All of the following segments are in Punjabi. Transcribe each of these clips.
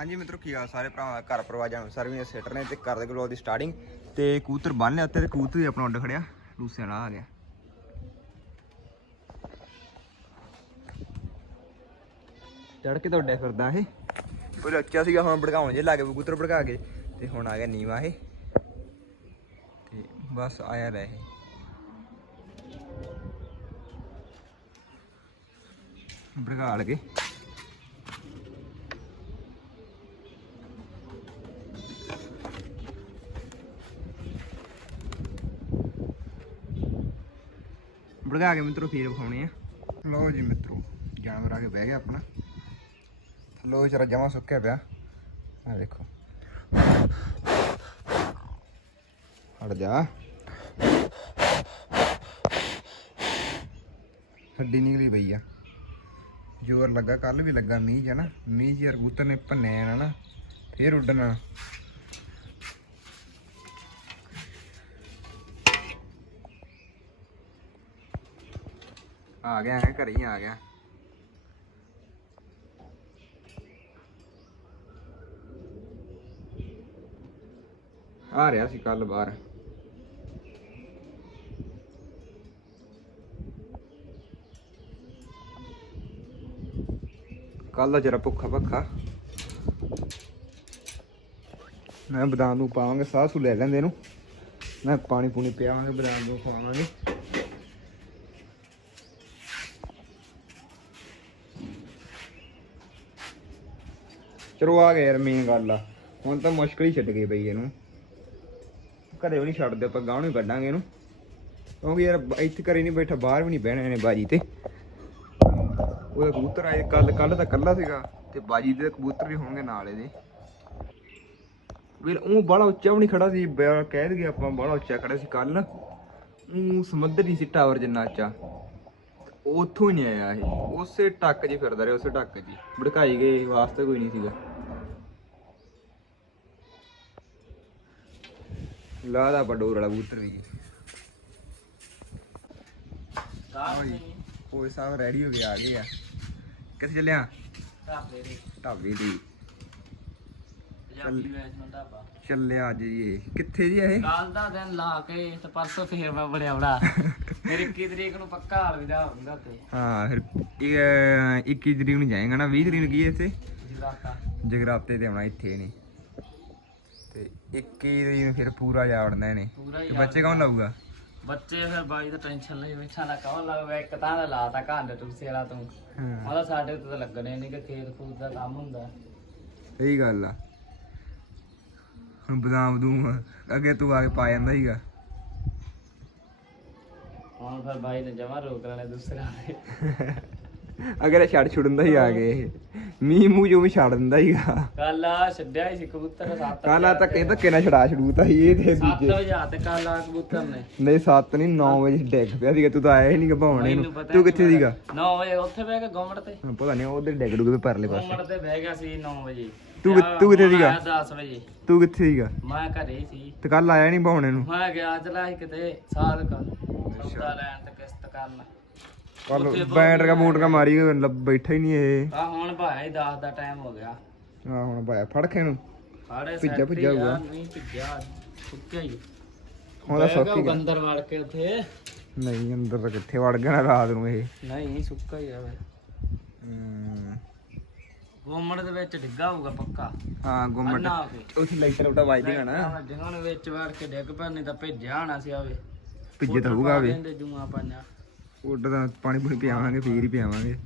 ਹਾਂਜੀ ਮਿੱਤਰੋ, ਕੀ ਹਾਲ ਸਾਰੇ ਭਰਾਵਾਂ ਦਾ? ਘਰ ਪਰਿਵਾਰ ਜਾਨ ਸਰਵੀਆਂ ਸੈਟਰ ਨੇ ਤੇ ਕਰਦੇ ਗਲੋਂ ਦੀ ਸਟਾਰਟਿੰਗ ਤੇ ਕੂਤਰ ਬੰਨ ਲਿਆ ਉੱਤੇ ਤੇ ਕਬੂਤਰ ਵੀ ਆਪਣਾ ਉੱਡ ਖੜਿਆ ਦੂਸਰੇ ਨਾਲ ਆ ਗਿਆ। ਚੜ ਕੇ ਤਾਂ ਉੱਡਿਆ ਫਿਰਦਾ ਇਹ। ਕੋਈ ਉੱਚਾ ਸੀਗਾ, ਹੁਣ ਭੜਕਾਉਣ ਜੇ ਲੱਗੇ ਕੂਤਰ ਭੜਕਾ ਕੇ। ਤੇ ਹੁਣ ਆ ਗਿਆ ਨੀਵਾ ਇਹ। ਤੇ ਬਸ ਆਇਆ ਰਹਿ ਇਹ। ਭੜਕਾ ਲਗੇ। ਭੜਕਾ ਕੇ ਮਿੱਤਰੋ ਫੇਰ ਵਿਖਾਉਣੇ ਆ। ਲਓ ਜੀ ਮਿੱਤਰੋ, ਜਾਨਵਰ ਆ ਕੇ ਬਹਿ ਗਿਆ ਆਪਣਾ। ਲੋ ਜਰਾ ਜਮਾ ਸੁੱਕਿਆ ਪਿਆ। ਆ ਦੇਖੋ। ਹਟ ਜਾ। ਹੱਡੀ ਨਿਕਲੀ ਪਈ ਆ। ਜ਼ੋਰ ਲੱਗਾ ਕੱਲ ਵੀ ਲੱਗਾ ਮੀਂਹ ਚ ਨਾ। ਮੀਂਹ ਚ ਕਬੂਤਰ ਨੇ ਭੰਨਿਆ ਨਾ ਨਾ। ਫੇਰ ਉੱਡਣਾ। ਆ ਗਿਆ ਹੈ ਘਰੇ ਹੀ ਆ ਗਿਆ। ਆ ਰਿਹਾ ਸੀ ਕੱਲ ਬਾਹਰ। ਕੱਲ ਦਾ ਜਰਾ ਭੁੱਖਾ ਭੱਖਾ। ਮੈਂ ਬਦਾਮ ਨੂੰ ਪਾਵਾਂਗੇ, ਸਾਹ ਸੂ ਲੈ ਲੈਂਦੇ ਨੂੰ ਮੈਂ ਪਾਣੀ ਪੂਣੀ ਪਿਆਵਾਂਗੇ, ਬਦਾਮ ਨੂੰ ਖਵਾਵਾਂਗੇ ਚਲੋ ਆ ਗਿਆ ਯਾਰ ਮੇਨ ਗੱਲ ਆ। ਹੁਣ ਤਾਂ ਮੁਸ਼ਕਲ ਹੀ ਛੱਡ ਗਈ ਬਈ ਇਹਨੂੰ। ਘਰੇ ਵੀ ਨਹੀਂ ਛੱਡਦੇ ਆਪਾਂ ਗਾਂਹ ਨੂੰ ਹੀ ਕੱਢਾਂਗੇ ਇਹਨੂੰ। ਕਿਉਂਕਿ ਯਾਰ ਇੱਥੇ ਘਰੇ ਨਹੀਂ ਬੈਠਾ, ਬਾਹਰ ਵੀ ਨਹੀਂ ਬਹਿਣਾ ਇਹਨੇ ਬਾਜੀ ਤੇ। ਉਹ ਕਬੂਤਰ ਆਏ, ਕੱਲ ਕੱਲ ਤਾਂ ਕੱਲਾ ਸੀਗਾ। ਤੇ ਬਾਜੀ ਦੇ ਕਬੂਤਰ ਵੀ ਹੋਣਗੇ ਨਾਲ ਇਹਦੇ। ਵੀਰ, ਉਹ ਬੜਾ ਉੱਚਾ ਵੀ ਨਹੀਂ ਖੜਾ ਸੀ ਕਹਿ ਦਈਏ ਆਪਾਂ ਬੜਾ ਉੱਚਾ ਖੜਾ ਸੀ ਕੱਲ। ਉਹ ਸਮੁੰਦਰੀ ਸੀ ਟਾਵਰ ਜਿੰਨਾ ਉੱਚਾ। ਉੱਥੋਂ ਹੀ ਨਹੀਂ ਆਇਆ ਇਹ। ਉਸੇ ਟੱਕ 'ਚ ਫਿਰਦਾ ਰਿਹਾ, ਉਸੇ ਟੱਕ 'ਚ ਹੀ। ਭੜਕਾਈ ਗਏ, ਵਾਸਤੇ ਕੋਈ ਨਹੀਂ ਸੀਗਾ। ਲਾਦਾ ਪਡੋਰ ਵਾਲਾ ਕਬੂਤਰ ਵੀ। ਓਏ ਓਏ ਸਾਹਿਬ ਰੈਡੀ ਹੋ ਗਏ ਆ ਗਏ ਆ। ਕਿੱਥੇ ਚੱਲਿਆ ਢਾਬੇ ਦੀ ਚੱਲਿਆ ਅੱਜ ਜੀ ਇਹ। ਕਿੱਥੇ ਜੀ ਇਹ? ਕੱਲ ਦਾ ਦਿਨ ਲਾ ਕੇ ਤੇ ਪਰਸੋਂ ਫੇਰ ਮੈਂ ਬੜਿਆ ਬੜਾ ਫਿਰ 21 ਤਰੀਕ ਨੂੰ ਪੱਕਾ ਅਲਵਿਦਾ ਹੁੰਦਾ ਤੇ ਹਾਂ ਫਿਰ ਇਹ 21 ਤਰੀਕ ਨੂੰ ਜਾਏਗਾ ਨਾ। 20 ਤਰੀਕ ਨੂੰ ਕੀ ਹੈ ਇੱਥੇ? ਜਗਰਾਤਾ। ਜਗਰਾਤੇ ਤੇ ਆਉਣਾ ਇੱਥੇ ਨੇ 21 ਤਰੀਕ ਨੂੰ ਫਿਰ ਪੂਰਾ ਜਾੜਨਾ ਇਹਨੇ। ਪੂਰਾ ਤੇ ਬੱਚੇ ਕੌਣ ਲਾਊਗਾ? ਬੱਚੇ ਫਿਰ ਬਾਈ ਦਾ ਟੈਨਸ਼ਨ ਲਈ ਬੈਠਾ ਨਾ ਕੌਣ ਲੱਗਦਾ ਇੱਕ ਤਾਂ ਦਾ ਲਾਤਾ ਘਾਂਡੇ ਟੁੱਸੇ ਵਾਲਾ ਤੂੰ। ਹਾਂ। ਉਹਦਾ ਸਾਡੇ ਉੱਤੇ ਤਾਂ ਲੱਗਣੇ ਨਹੀਂ ਕਿ ਖੇਤ ਖੂਤ ਦਾ ਕੰਮ ਹੁੰਦਾ। ਸਹੀ ਗੱਲ ਆ। ਹੁਣ ਬਦਾਮ ਦੂੰ ਅੱਗੇ ਤੂੰ ਆ ਕੇ ਪਾ ਜਾਂਦਾ ਹੀਗਾ ਹੁਣ ਫਿਰ ਬਾਈ ਨੇ ਜਮਾ ਰੋਕ ਲੈਣੇ ਦੂਸਰਾ। ਦੇ ਅਗਰ ਇਹ ਛੱਡ ਛੁੜਦਾ ਹੀ ਆ ਗਏ ਮੀਂਹ ਮੂੰਹ ਜੋ ਵੀ ਛੱਡ ਦਿੰਦਾ ਹੀਗਾ ਕੱਲ ਆ ਛੱਡਿਆ ਹੀ ਸੀ ਕਬੂਤਰ ਸੱਤ ਕਾਲਾ ਤਾਂ ਕਹਿੰਦਾ ਕਿੰਨਾ ਛੜਾ ਛੜੂਤਾ ਸੀ ਇਹ ਤੇ ਸੱਤ ਦੂਜੇ। ਵਜੇ ਆ ਤੇ ਕੱਲ ਆ ਕਬੂਤਰ ਨੇ। ਨਹੀਂ 7 ਨਹੀਂ 9 ਵਜੇ ਡਿੱਗ ਪਿਆ ਸੀਗਾ। ਤੂੰ ਤਾਂ ਆਇਆ ਹੀ ਨਹੀਂ ਭਾਉਣ ਪਤਾ ਤੂੰ ਕਿੱਥੇ ਸੀਗਾ? 9 ਵਜੇ ਉੱਥੇ ਬਹਿ ਕੇ ਗਵਰਨਮੈਂਟ ਤੇ। ਹਾਂ, ਪਤਾ ਨਹੀਂ ਉਧਰ ਡਿੱਗ ਡੁੱਗ ਤੇ ਪਰਲੇ ਪਾਸੇ। ਗਵਰਨਮੈਂਟ ਤੇ ਬਹਿ ਗਿਆ ਸੀ 9 ਵਜੇ। ਤੂੰ ਤੇ ਕਿ- ਤੂੰ ਕਿੱਥੇ ਸੀਗਾ? ਆਇਆ 10 ਵਜੇ। ਤੂੰ ਕਿੱਥੇ ਸੀਗਾ? ਮੈਂ ਘਰੇ ਹੀ ਸੀ। ਤੇ ਕੱਲ ਆਇਆ ਨਹੀਂ ਭਾਉਣੇ ਨੂੰ? ਮੈਂ ਗਿਆ ਚਲਾ ਸੀ ਕਿਤੇ ਸਾਲ ਕਾ ਸੌਦਾ ਲੈਣ ਤੇ ਕਿਸ਼ਤ ਕਰਨ। ਕੱਲ ਬਹੁਤ ਬੈਟਰ ਕਾ ਮੋਟਰ ਕਾ ਮਾਰੀ ਗਏ, ਲੱਭ ਬੈਠਾ ਹੀ ਨਹੀਂ ਇਹ। ਆ ਹੁਣ ਭਾਇਆ ਹੀ 10 ਦਾ ਟਾਈਮ ਹੋ ਗਿਆ। ਆ ਹੁਣ ਭਾਇਆ ਫੜ ਕੇ ਨੂੰ ਸਾੜੇ ਭਿੱਜਿਆ ਭਿੱਜਿਆ ਹੋਊਗਾ। ਨਹੀਂ ਭਿੱਜਿਆ ਸੁੱਕਿਆ ਹੀ। ਹੁਣ ਤਾਂ ਬਹਿ ਗਿਆ ਸੌਖੀ ਉਹ ਅੰਦਰ ਵੜ ਕੇ ਉੱਥੇ। ਨਹੀਂ ਅੰਦਰ ਤਾਂ ਕਿੱਥੇ ਵੜ ਗਿਆ ਨਾ ਰਾਤ ਨੂੰ ਇਹ। ਨਹੀਂ ਸੁੱਕਾ ਹੀ ਆ ਵੇ ਹਮ, ਗੋਮੜ ਦੇ ਵਿੱਚ ਡਿੱਗਾ ਹੋਊਗਾ ਪੱਕਾ। ਹਾਂ ਗੁੰਮਟ। ਅੰਨਾ ਉੱਥੇ ਲਾਈਟਰ ਉਟਾ ਵੱਜਦੀਆਂ ਨਾ ਜਿਹਾਂ ਨੇ ਵਿੱਚ ਵੜ ਕੇ ਡਿੱਗ ਪਿਆ ਨਹੀਂ ਤਾਂ ਭੇਜਿਆ ਹੋਣਾ ਸੀ ਆਵੇ ਭਿੱਜੇ ਤਾਂ ਹੋਊਗਾ ਵੀ। ਜੂਆਂ ਪਾਈਆਂ। ਉੱਡ ਪਾਣੀ ਪੂਣੀ ਪਿਆਵਾਂਗੇ ਫੇਰ ਹੀ ਪਿਆਵਾਂਗੇ।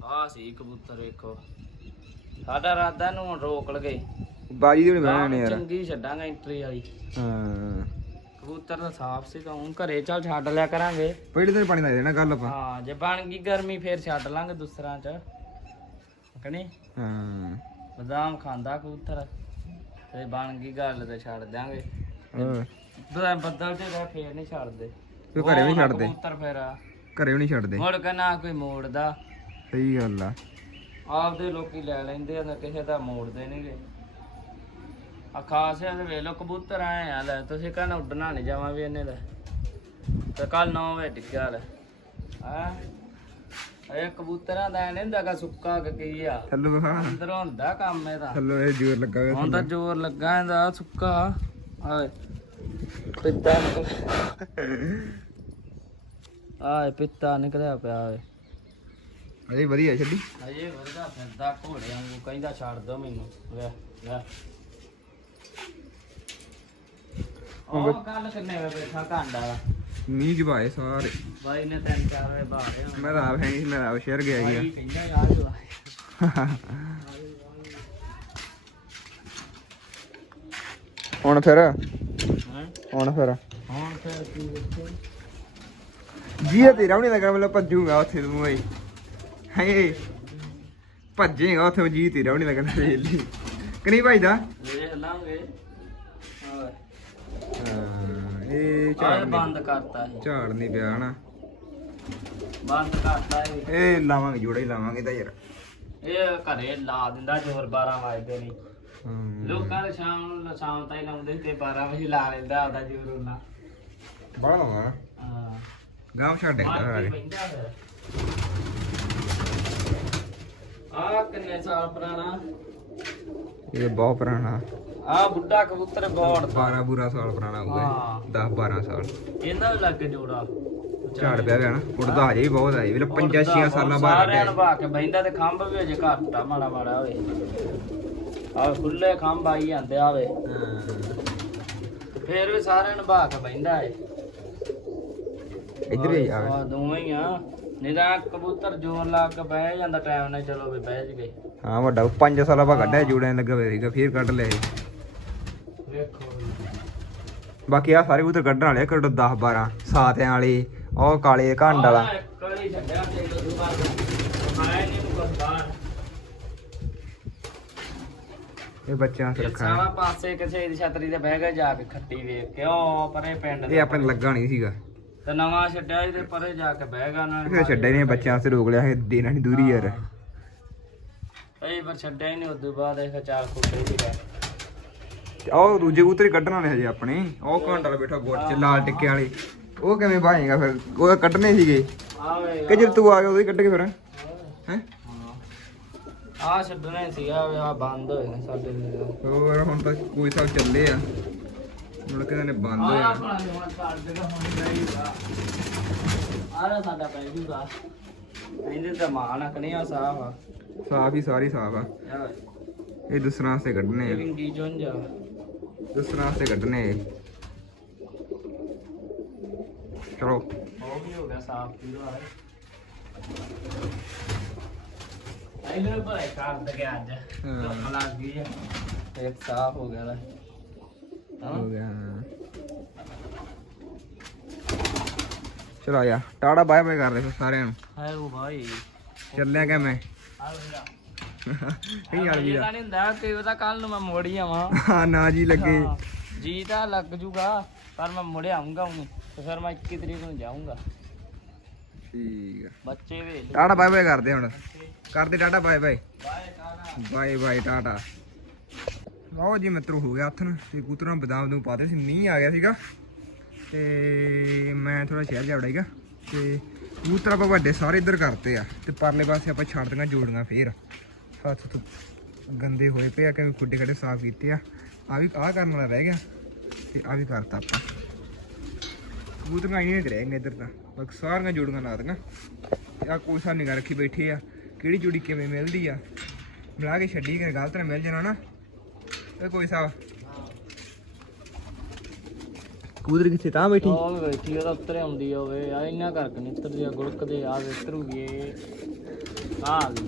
ਆ ਸੀ ਕਬੂਤਰ ਵੇਖੋ। ਸਾਡਾ ਰਾਦਾ ਨੂੰ ਹੁਣ ਰੋਕ ਲਗੇ ਬਾਜੀ ਦੇ ਵੀ ਬਹਿਣਾ ਨੇ ਯਾਰ। ਚੰਗੀ ਛੱਡਾਂਗੇ ਐਂਟਰੀ ਵਾਲੀ। ਹਾਂ। ਕਬੂਤਰ ਤਾਂ ਸਾਫ਼ ਸੀ ਤਾਂ ਹੁਣ ਘਰੇ ਚੱਲ ਛੱਡ ਲਿਆ ਕਰਾਂਗੇ। ਪਹਿਲੇ ਦਿਨ ਪਾਣੀ ਲਾ ਦੇਣਾ ਕੱਲ ਆਪਾਂ। ਹਾਂ ਜੇ ਬਣ ਗਈ ਗਰਮੀ ਫੇਰ ਛੱਡ ਲਾਂਗੇ ਦੂਸਰਾ ਚ। ਕਣੀ ਹਾਂ। ਬਦਾਮ ਖਾਂਦਾ ਕਬੂਤਰ। ਤੇ ਬਣ ਗਈ ਗੱਲ ਤੇ ਛੱਡ ਦਿਆਂਗੇ। ਬਦਾਮ ਬੱਦਲ ਤੇ ਫੇਰ ਨਹੀਂ ਛੱਡਦੇ। ਤੂੰ ਘਰੇ ਵੀ ਉਹ ਛੱਡਦੇ। ਕਬੂਤਰ ਫੇਰ। ਘਰੇ ਵੀ ਨਹੀਂ ਛੱਡਦੇ। ਮੁੜ ਕੇ ਨਾ ਕੋਈ ਮੋੜਦਾ। ਸਹੀ ਗੱਲ ਆ। ਆਪਦੇ ਲੋਕੀ ਲੈ ਲੈਂਦੇ ਆ ਨਾ ਕਿਸੇ ਦਾ ਮੋੜਦੇ ਨਹੀਂਗੇ ਆ ਖਾਸ ਹੈ ਤੇ ਵੇਖ ਲੋ ਕਬੂਤਰ ਆਏ ਆ ਲੈ ਤੁਸੀਂ ਕਹਿੰਦਾ ਉੱਡਣਾ ਨਹੀਂ ਜਾਵਾਂ ਵੀ ਇਹਨੇ ਦਾ ਤੇ ਕੱਲ 9 ਵਜੇ ਡਿੱਗਿਆ ਲੈ। ਹੈ? ਇਹ ਕਬੂਤਰਾਂ ਦਾ ਨਹੀਂ ਹੁੰਦਾਗਾ ਸੁੱਕਾ ਕਿ ਕੀ ਆ। ਥੱਲੋਂ ਹਾਂ ਅੰਦਰੋਂ ਹੁੰਦਾ ਕੰਮ ਇਹਦਾ। ਥੱਲੋਂ ਇਹ ਜ਼ੋਰ ਲੱਗਾ ਹੋਇਆ ਹੁਣ ਤਾਂ ਜ਼ੋਰ ਲੱਗਾ ਇਹਦਾ ਸੁੱਕਾ। ਆਏ। ਪਿੱਤਾ ਆਏ ਪਿੱਤਾ ਨਿਕਲਿਆ ਪਿਆ ਓਏ। ਅਜੇ ਵਧੀਆ ਛੱਡੀ? ਅਜੇ ਵਰਗਾ ਫਿਰਦਾ ਘੋੜੇ ਵਾਂਗੂ ਕਹਿੰਦਾ ਛੱਡ ਦੋ ਮੈਨੂੰ। ਲੈ ਲੈ। ਉਹ ਕੱਲ ਕਿੰਨੇ ਵੇ ਬੈਠਾ ਕਾਂਡਾ ਦਾ ਮੀਂਹ ਜਵਾਏ ਸਾਰੇ। ਬਾਈ ਨੇ ਤਿੰਨ ਚਾਰ ਵੇ ਬਾਹਰੇ ਮੈਂ ਤਾਂ ਆਪ ਹੈ ਨਹੀਂ ਮੈਂ ਆਪ ਸ਼ਹਿਰ ਗਿਆ ਗਿਆ ਕਹਿੰਦਾ ਯਾਰ ਹੁਣ ਫਿਰ? ਹਾਂ ਹੁਣ ਫਿਰ। ਹੁਣ ਫਿਰ ਕੀ ਵੇਖੋ ਜੀ ਤੇ ਰਵਣੀ ਲੱਗਣਾ ਮਤਲਬ ਭੱਜੂਗਾ ਉੱਥੇ ਤੂੰ ਓਏ ਹਾਏ ਭੱਜੇਗਾ ਉੱਥੇ ਜੀ ਤੇ ਰਵਣੀ ਲੱਗਣਾ ਵੇਲੀ ਕਿ ਨਹੀਂ ਭਾਈਦਾ ਵੇਖ ਲਾਂਗੇ। ਓਏ ਇਹ ਝਾੜ ਬੰਦ ਕਰਤਾ ਝਾੜ ਨਹੀਂ ਪਿਆ ਹਨਾ। ਬੰਦ ਕਰਤਾ ਇਹ। ਇਹ ਲਾਵਾਂਗੇ ਜੋੜਾ ਹੀ ਲਾਵਾਂਗੇ ਤਾਂ ਯਾਰ। ਇਹ ਘਰੇ ਲਾ ਦਿੰਦਾ ਜੋਰ 12 ਵਜੇ ਨਹੀਂ ਲੋਕਾਂ ਦੇ ਸ਼ਾਮ ਨੂੰ ਸ਼ਾਮ ਤਾਈਂ ਲਾਉਂਦੇ ਤੇ 12 ਵਜੇ ਲਾ ਲੈਂਦਾ ਆਪਦਾ ਜੋਰ ਉਹਨਾਂ ਬੜਾ ਲਾਵਾਂ ਨਾ? ਹਾਂ। ਗਾਂਵ ਛੱਡ ਦੇ ਮਾਰ ਕੇ ਪੈਂਦਾ ਫਿਰ। ਆ ਕਿੰਨੇ ਸਾਲ ਪੁਰਾਣਾ। ਇਹ ਬਹੁਤ ਪੁਰਾਣਾ। ਆ ਬੁੱਢਾ ਕਬੂਤਰ ਬਹੁਤ 12 ਬੁਰਾ ਸਾਲ ਪੁਰਾਣਾ ਹੋਊਗਾ ਹਾਂ। 10 12 ਸਾਲ। ਇਹਦਾ ਵੀ ਲੱਗ ਜੋੜਾ। ਝਾੜ ਪਿਆ ਪਿਆ ਨਾ। ਉੱਡਦਾ ਹਜੇ ਵੀ ਬਹੁਤ ਹੈ। ਵੀ 5 6 ਸਾਲਾਂ ਬਾਅਦ ਸਾਰਿਆਂ ਨੂੰ ਬਾ ਕੇ ਬੈਂਦਾ ਤੇ ਖੰਭ ਵੀ ਅਜੇ ਘੱਟ ਆ ਮਾੜਾ ਮਾੜਾ ਹੋਵੇ ਆ ਖੁੱਲੇ ਖੰਭ ਆਈ ਜਾਂਦੇ ਆਵੇ ਤੇ ਫੇਰ ਵੀ ਸਾਰਿਆਂ ਨੂੰ ਕੇ ਬੈਂਦਾ ਏ। ਇੱਧਰ ਹੀ ਆਵੇ ਆ ਦੋਵੇਂ ਹੀ ਆ। ਨਹੀਂ ਤਾਂ ਕਬੂਤਰ ਜ਼ੋਰ ਲਾ ਕੇ ਬਹਿ ਜਾਂਦਾ ਟਾਈਮ ਨਾਲ ਚਲੋ ਵੀ ਬਹਿ ਜਗੇ ਹਾਂ ਵੱਡਾ। 5 ਸਾਲਾਂ ਬਾਅਦ ਕੱਢਿਆ ਜੂੜਿਆਂ ਲੱਗਾ ਹੋਇਆ ਸੀਗਾ ਫੇਰ ਕੱਢ ਲਿਆ ਇਹ। ਬਾਕੀ ਆ ਸਾਰੇ ਕਬੂਤਰ ਕੱਢਣ ਵਾਲੇ ਕਰੋ 10 12 ਸਾਤਿਆਂ ਵਾਲੇ ਉਹ ਕਾਲੇ ਘੰਡ ਵਾਲਾ। ਕਲੀ ਛੱਡਿਆ ਤੇ ਉਦੋਂ ਬਾਅਦ ਆਇਆ ਨਹੀਂ ਮੁਕਰ ਬਾਹਰ ਇਹ ਬੱਚਿਆਂ ਵਾਸਤੇ ਇਹ ਸਾਰਾ ਪਾਸੇ ਕਿਸੇ ਦੀ ਛਤਰੀ ਤੇ ਬਹਿ ਕੇ ਜਾ ਕੇ ਖੱਟੀ ਵੇਖ ਕੇ ਉਹ ਪਰੇ ਪਿੰਡ ਦੇ ਇਹ ਆਪਣੇ ਲੱਗਾ ਨਹੀਂ ਸੀਗਾ। ਤੇ ਨਵਾਂ ਛੱਡਿਆ ਇਹਦੇ ਪਰੇ ਜਾ ਕੇ ਬਹਿ ਗਿਆ ਉਹਨਾਂ ਫਿਰ ਛੱਡਿਆ ਨਹੀਂ ਬੱਚਿਆਂ ਵਾਸਤੇ ਰੋਕ ਲਿਆ ਇਹ ਦੇਣਾ ਨਹੀਂ ਦੂਰੀ ਯਾਰ। ਕਈ ਵਾਰ ਛੱਡਿਆ ਹੀ ਨਹੀਂ ਉਦੋਂ ਬਾਅਦ ਇਹ ਚਾਰ ਹੀ ਰਹਿ ਤੇ ਉਹ ਦੂਜੇ ਕਬੂਤਰ ਹੀ ਕੱਢਣ ਵਾਲੇ ਹਜੇ ਆਪਣੇ। ਉਹ ਘੰਟ ਵਾਲਾ ਬੈਠਾ ਗੋਟ ਚ ਲਾਲ ਟਿੱਕੇ ਵਾਲੇ। ਉਹ ਕਿਵੇਂ ਭਾਏਗਾ ਫਿਰ? ਉਹ ਕੱਢਣੇ ਸੀਗੇ। ਆਵੇ ਕਿ ਜਦ ਤੂੰ ਆ ਗਿਆ ਹੀ ਕੱਢ ਕੇ ਫਿਰ। ਆ ਛੱਡਣਾ ਸੀਗਾ ਆ ਬੰਦ ਹੋਏ ਨੇ ਸਾਡੇ ਹੋਰ ਹੁਣ ਤਾਂ ਕੋਈ ਸਾਲ ਚੱਲੇ ਆ। ਮੁੜ ਕੇ ਇਹਨਾਂ ਨੇ ਬੰਦ ਹੋਇਆ। ਆਪਣਾ ਜਵਾਨ ਕਰ ਦੇਗਾ ਹੁਣ ਰਹੇਗਾ ਆਰਾ ਸਾਡਾ ਪੈ ਜੂਗਾ। ਇਹਦੇ ਤਾਂ ਮਾਨ ਅਕਣੇ ਆ ਸਾਫ਼ ਆ। ਸਾਫ਼ ਹੀ ਸਾਰੀ ਸਾਫ਼ ਆ। ਯਾਰ ਇਹ ਦੂਸਰਾ ਵਾਸਤੇ ਕੱਢਣੇ ਆ। ਲਿਵਿੰਗ ਦੀ ਜੁੰਜਾ ਦੂਸਰਾ ਵਾਸਤੇ ਕੱਢਣੇ ਆ। ਚਲੋ। ਵੀ ਹੋ ਗਿਆ ਸਾਫ਼ ਪੂਰਾ। ਇਹਨੂੰ ਭਲੇ ਕਰ ਦੇ ਅੱਜ ਧੁੱਪ ਲੱਗ ਗਈ ਆ ਇੱਕ ਸਾਫ਼ ਹੋ ਗਿਆ ਲੈ ਹੋ ਗਿਆ ਚਲੋ ਆ ਟਾੜਾ ਬਾਏ ਬਾਏ ਕਰਦੇ ਫਿਰ ਸਾਰਿਆਂ ਨੂੰ ਹੈ ਉਹ ਭਾਈ ਚੱਲਿਆ ਕਿ ਮੈਂ ਆ ਵੀਰਾ ਕਈ ਹਾਲ ਵੀਰਾ ਨਹੀਂ ਹੁੰਦਾ ਕਿ ਉਹਦਾ ਕੱਲ ਨੂੰ ਮੈਂ ਮੋੜੀ ਆਵਾਂ। ਹਾਂ ਨਾ ਜੀ ਲੱਗੇ ਹਾਂ, ਜੀ ਤਾਂ ਲੱਗ ਜੂਗਾ ਪਰ ਮੈਂ ਮੁੜੇ ਆਉਂਗਾ ਹੁਣ ਤੇ ਫਿਰ ਮੈਂ 21 ਤਰੀਕ ਨੂੰ ਜਾਊਂਗਾ ਠੀਕ ਆ ਬੱਚੇ ਵੇਖ ਲਓ ਟਾਟਾ ਬਾਏ ਬਾਏ ਕਰਦੇ ਹੁਣ ਕਰਦੇ tata, bye bye. Bye bye, tata. ਲਓ ਜੀ, ਮਿੱਤਰੋ, ਹੋ ਗਿਆ ਹੱਥ ਨੂੰ। ਤੇ ਕੂਤਰਾਂ ਬਦਾਮ ਨੂੰ ਪਾਤੇ ਸੀ, ਮੀਂਹ ਆ ਗਿਆ ਸੀਗਾ। ਤੇ ਮੈਂ ਥੋੜਾ ਸ਼ਹਿਰ ਜਾ ਵੜਾਈਗਾ ਤੇ ਕਬੂਤਰ ਆਪਾਂ ਵੱਡੇ ਸਾਰੇ ਇੱਧਰ ਕਰਤੇ ਆ। ਤੇ ਪਰਲੇ ਪਾਸੇ ਆਪਾਂ ਛੱਡ ਦੀਆਂ ਜੋੜੀਆਂ ਫੇਰ। ਹੱਥ ਤੋਂ ਗੰਦੇ ਹੋਏ ਪਏ ਆ, ਕਿਉਂਕਿ ਖੁੱਡੇ ਖੱਡੇ ਸਾਫ਼ ਕੀਤੇ ਆ। ਆ ਵੀ ਆਹ ਕਰਨ ਵਾਲਾ ਰਹਿ ਗਿਆ। ਤੇ ਆ ਵੀ ਕਰਤਾ ਆਪਾਂ। ਕਬੂਤਰਾਂ ਹੀ ਨਹੀਂ ਰਹਿ ਗਏ ਇੱਧਰ ਤਾਂ। ਬਾਕੀ ਸਾਰੀਆਂ ਜੋੜੀਆਂ ਲਾ ਦੀਆਂ ਤੇ ਆ ਕੋਈ ਸਾਹ ਨਿਗਾ ਰੱਖੀ ਬੈਠੇ ਆ। ਕਿਹੜੀ ਜੋੜੀ ਕਿਵੇਂ ਮਿਲਦੀ ਆ? ਮਿਲਾ ਕੇ ਛੱਡੀ ਕਿ ਗਲਤ ਨਾ ਮਿਲ ਜਾਣਾ ਨਾ। ਇਹ ਕੋਈ ਸਾਹ ਕਬੂਤਰ ਕਿੱਥੇ ਤਾਂ ਬੈਠੀ? ਵੀ ਬੈਠੀ ਉਹਦਾ ਉੱਤਰ ਆਉਂਦੀ ਹੋਵੇ ਆ ਇੰਨਾ ਕਰਕੇ ਨਹੀਂ ਉੱਤਰਦੀ ਆ ਗੁੜਕਦੇ ਆ ਵਿਤਰੂਗੀ ਇਹ। ਆ ਗਈ।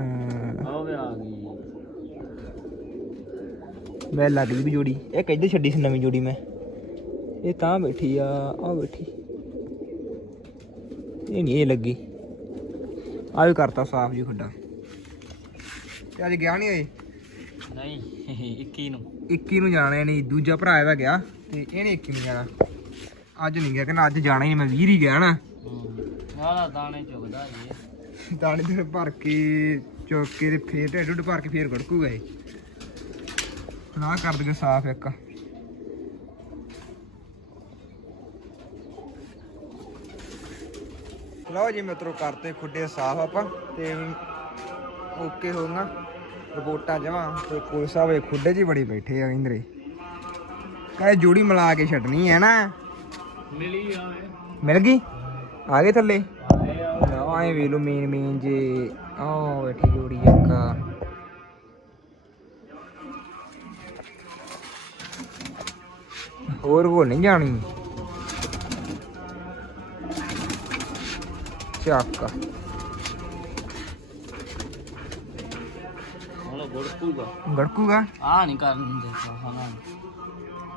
ਹਾਂ। ਉਹ ਵੀ ਆ ਗਈ। ਮੈਂ ਲੱਗ ਗਈ ਵੀ ਜੋੜੀ। ਇਹ ਕਿੱਧਰ ਛੱਡੀ ਸੀ ਨਵੀਂ ਜੋੜੀ ਮੈਂ? ਇਹ ਤਾਂ ਬੈਠੀ ਆ ਆ ਬੈਠੀ। ਇਹ ਨਹੀਂ ਇਹ ਲੱਗੀ। ਆ ਵੀ ਕਰਤਾ ਸਾਫ਼ ਜੀ ਖੱਡਾ। ਤੇ ਅੱਜ ਗਿਆ ਨਹੀਂ ਹੋਏ ਨਹੀਂ 21 ਨੂੰ। 21 ਨੂੰ ਜਾਣਾ ਨਹੀਂ ਦੂਜਾ ਭਰਾ ਇਹਦਾ ਗਿਆ ਤੇ ਇਹਨੇ 21 ਨੂੰ ਜਾਣਾ। ਅੱਜ ਨਹੀਂ ਗਿਆ ਕਹਿੰਦਾ ਅੱਜ ਜਾਣਾ ਹੀ ਮੈਂ 20 ਹੀ ਗਿਆ ਨਾ। ਆਹ ਦਾਣੇ ਚੁਗਦਾ ਜੀ। ਦਾਣੇ ਤੇ ਭਰ ਕੇ ਚੁੱਕ ਕੇ ਫੇਰ ਢਿੱਡ ਢੁੱਡ ਭਰ ਕੇ ਫੇਰ ਗੜਕੂਗਾ ਇਹ। ਨਾ ਕਰ ਦਗੇ ਸਾਫ਼ ਇੱਕ। ਲਓ ਜੀ ਮਿੱਤਰੋ ਕਰਤੇ ਖੁੱਡੇ ਸਾਫ਼ ਆਪਾਂ ਤੇ ਓਕੇ ਹੋ ਗਿਆ ਰਿਪੋਰਟਾਂ ਜਮਾ ਤੇ ਕੋਈ ਸਾਹਿਬ ਇਹ ਖੁੱਡੇ 'ਚ ਹੀ ਬੜੀ ਬੈਠੇ ਆ ਇੰਦਰੇ। ਕਹੇ ਜੋੜੀ ਮਿਲਾ ਕੇ ਛੱਡਣੀ ਹੈ ਨਾ। ਮਿਲੀ ਆਵੇ ਮਿਲ ਗਈ? ਆ ਗਏ ਥੱਲੇ? ਆਏ ਆ। ਨਾ ਆਏ ਵੇ ਲੋ ਮੇਨ ਮੇਨ ਜੇ। ਆਹ ਬੈਠੀ ਜੋੜੀ ਇੱਕ। ਹੋਰ ਕੋ ਨਹੀਂ ਜਾਣੀ? ਚੱਕ ਹੁਣ ਗੁੜਕੂਗਾ ਗੜਕੂਗਾ ਆ ਨਹੀਂ ਕਰਨ ਦਿੰਦੇ ਹਾਂ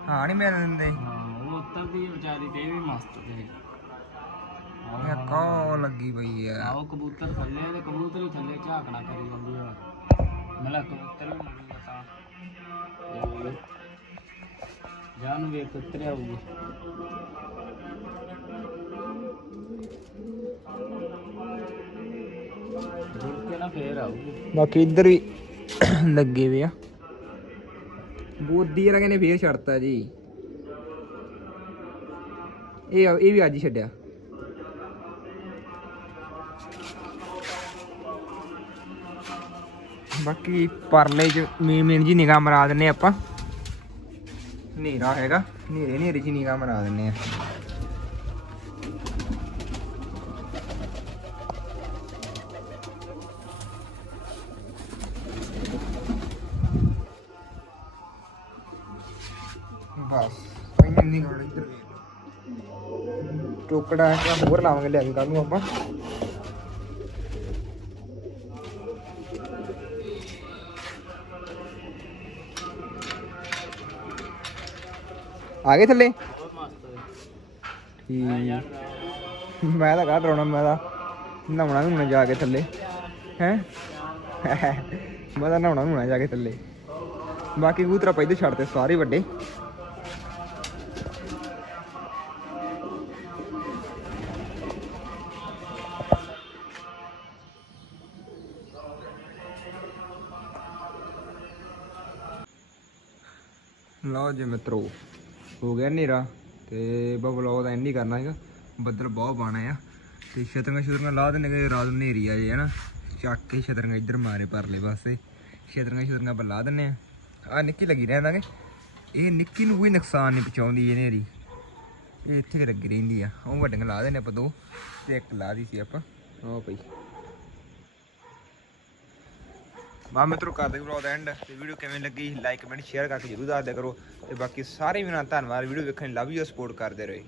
ਹਾਂ ਨਹੀਂ ਮਿਲ ਦਿੰਦੇ ਹਾਂ ਉਹ ਉੱਤਰਦੀ ਹੈ ਵਿਚਾਰੀ ਤੇ ਵੀ ਮਸਤ ਤੇ ਇਹ ਕੌ ਲੱਗੀ ਪਈ ਆ ਆਓ ਕਬੂਤਰ ਥੱਲੇ ਤੇ ਕਬੂਤਰ ਹੀ ਥੱਲੇ ਝਾਕਣਾ ਕਰੀ ਜਾਂਦੀ ਆ ਮਲਾ ਕਬੂਤਰ ਵੀ ਲੱਗੂਗਾ ਤਾਂ ਜਾਨ ਵੇਖ ਉੱਤਰ ਆਊਗੀ ਫੇਰ ਆਊਗੀ। ਬਾਕੀ ਇੱਧਰ ਵੀ ਲੱਗੇ ਵੇ ਆ। ਬੋਦੀ ਵਾਲਾ ਕਹਿੰਦੇ ਫੇਰ ਛੱਡਤਾ ਜੀ। ਇਹ ਇਹ ਵੀ ਅੱਜ ਹੀ ਛੱਡਿਆ। ਬਾਕੀ ਪਰਲੇ ਚ ਮੇਨ ਮੇਨ ਜੀ ਨਿਗਾਹ ਮਰਾ ਦਿੰਨੇ ਆਪਾਂ। ਹਨੇਰਾ ਹੈਗਾ। ਹਨੇਰੇ ਹਨੇਰੇ ਚ ਨਿਗਾਹ ਮਰਾ ਦਿੰਨੇ ਆ। ਬਸ ਇੰਨੀ ਨਹੀਂ ਗਾੜੀ ਇੱਧਰ ਵੇਖ ਟੋਕੜਾ ਇੱਕ ਹੋਰ ਲਾਵਾਂਗੇ ਲੈ ਕੇ ਕੱਲ ਨੂੰ ਆਪਾਂ। ਆ ਗਏ ਥੱਲੇ? ਠੀਕ। ਯਾਰ ਮੈਂ ਤਾਂ ਕਾਹ ਡਰਾਉਣਾ ਮੈਂ ਤਾਂ ਨਹਾਉਣਾ ਨੂੰ ਜਾ ਕੇ ਥੱਲੇ। ਹੈ? ਮੈਂ ਤਾਂ ਨਹਾਉਣਾ ਨੂੰ ਜਾ ਕੇ ਥੱਲੇ। ਬਾਕੀ ਕਬੂਤਰ ਆਪਾਂ ਇੱਧਰ ਛੱਡਤੇ ਸਾਰੇ ਵੱਡੇ। ਲਓ ਜੀ ਮਿੱਤਰੋ, ਹੋ ਗਿਆ ਹਨੇਰਾ ਤੇ ਬਾ ਵਲੌਗ ਦਾ ਐਂਡ ਹੀ ਕਰਨਾ ਹੈਗਾ ਬੱਦਲ ਬਹੁਤ ਬਾਣਾ ਆ। ਤੇ ਛਤਰੀਆਂ ਛਤਰੀਆਂ ਲਾ ਦੇਣੇ ਕਿ ਰਾਤ ਨੂੰ ਹਨੇਰੀ ਆ ਜੇ, ਹਨਾ। ਚੱਕ ਕੇ ਛਤਰੀਆਂ ਇੱਧਰ ਮਾਰੇ ਪਰਲੇ ਪਾਸੇ। ਛਤਰੀਆਂ ਛਤਰੀਆਂ ਆਪਾਂ ਲਾ ਦਿੰਨੇ ਆ। ਆ ਨਿੱਕੀ ਲੱਗੀ ਰਹਿ ਦਾਂਗੇ। ਇਹ ਨਿੱਕੀ ਨੂੰ ਕੋਈ ਨੁਕਸਾਨ ਨਹੀਂ ਪਹੁੰਚਾਉਂਦੀ ਇਹ ਹਨੇਰੀ। ਇਹ ਇੱਥੇ ਲੱਗੀ ਰਹਿੰਦੀ ਆ। ਉਹ ਵੱਡੀਆਂ ਲਾ ਦੇਣੇ ਆਪਾਂ ਦੋ, ਤੇ ਇੱਕ ਲਾ ਦੀ ਸੀ ਆਪਾਂ। ਉਹ ਪਈ ਮਾ ਮਿੱਤਰੋ, ਕਰਦੇ ਵਲੌਗ ਦਾ ਐਂਡ ਤੇ ਵੀਡੀਓ ਕਿਵੇਂ ਲੱਗੀ ਲਾਈਕ ਕਮੈਂਟ ਸ਼ੇਅਰ ਕਰਕੇ ਜਰੂਰ ਦੱਸ ਦਿਆ ਕਰੋ। ਤੇ ਬਾਕੀ ਸਾਰੇ ਵੀਰਾਂ ਧੰਨਵਾਦ। ਵੀਡੀਓ ਵੇਖਣ ਲਈ ਲਵ ਯੂ ਸਪੋਰਟ ਕਰਦੇ ਰਹੋ।